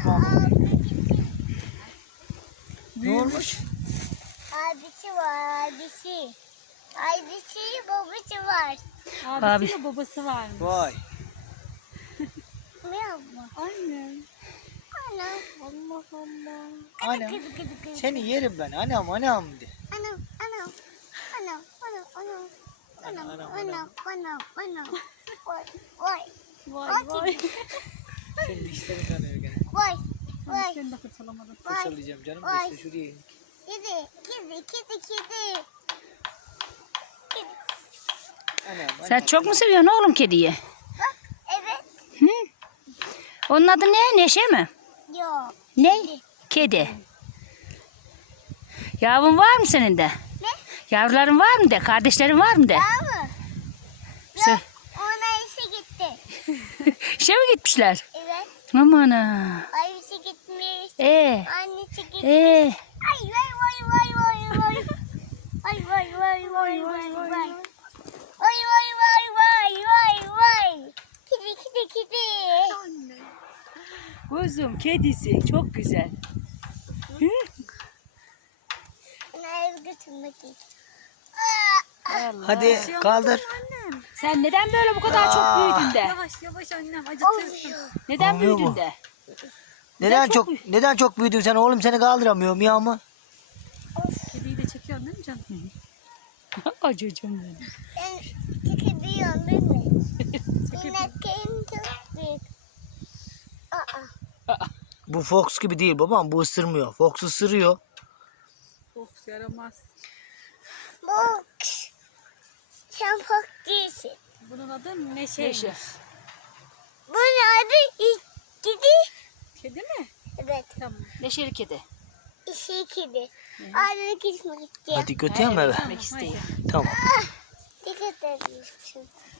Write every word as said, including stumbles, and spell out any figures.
Ne olmuş? Abisi var, abisi. Abisi, babası var. Abisiyle babası var. Vay. Ne yapma? Annem. Anam, Allah Allah. Anam. Kıdı kıdı kıdı. Seni yerim ben. Anam anam de. Anam, anam, anam, anam, anam. Anam, Anam, anam, anam, anam. Vay, vay, Vay vay. Senin dişlerin kanıyor gene. vay, Anne vay. seni de fırçalamadım. Vay. Fırçalayacağım canım. Vay. İşte şuraya in. Kedi, kedi, kedi, kedi. Anam, Sen anam. çok mu seviyorsun oğlum kediyi? Bak, evet. Hı? Onun adı ne? Neşe mi? Yok. Ne? Kedi. Yavrun var mı senin de? Ne? Yavruların var mı de? Kardeşlerin var mı de? Var mı? Sö- Yok, ona işe gitti. İşe mi gitmişler? Evet. Aman ha. Abisi gitmiş. Ee, Annesi gitmiş. ee. Ay vay vay vay vay vay. Ay vay vay vay vay vay. Vay vay vay vay vay vay. Kedi kedi kedi. Kuzum kedisi çok güzel. Hı? Ona ev götürmek için. Allah. Hadi kaldır. Sen neden böyle bu kadar çok büyüdün de? Yavaş yavaş annem acıtırsın. Neden Olmuyor büyüdün mu? de? Neden çok çok neden çok büyüdün sen oğlum, seni kaldıramıyorum ya ama. Kediyi de çekiyorsun değil mi canım? Acıcım benim. Ben çıkabiliyorum değil mi? İneklerim çok büyük. Aa. Bu Fox gibi değil babam, bu ısırmıyor. Fox ısırıyor. Of yaramaz. Bu sen bak değilsin. Bunun adı Neşe'ymiş. Neşe. Bunun adı kedi. Kedi mi? Evet. Tamam. Neşeli kedi. İşi kedi. Ağrına gitmek istiyor. Hadi götüreyim mi eve? Gitmek isteyin. Tamam. Dikkat ediyorsun.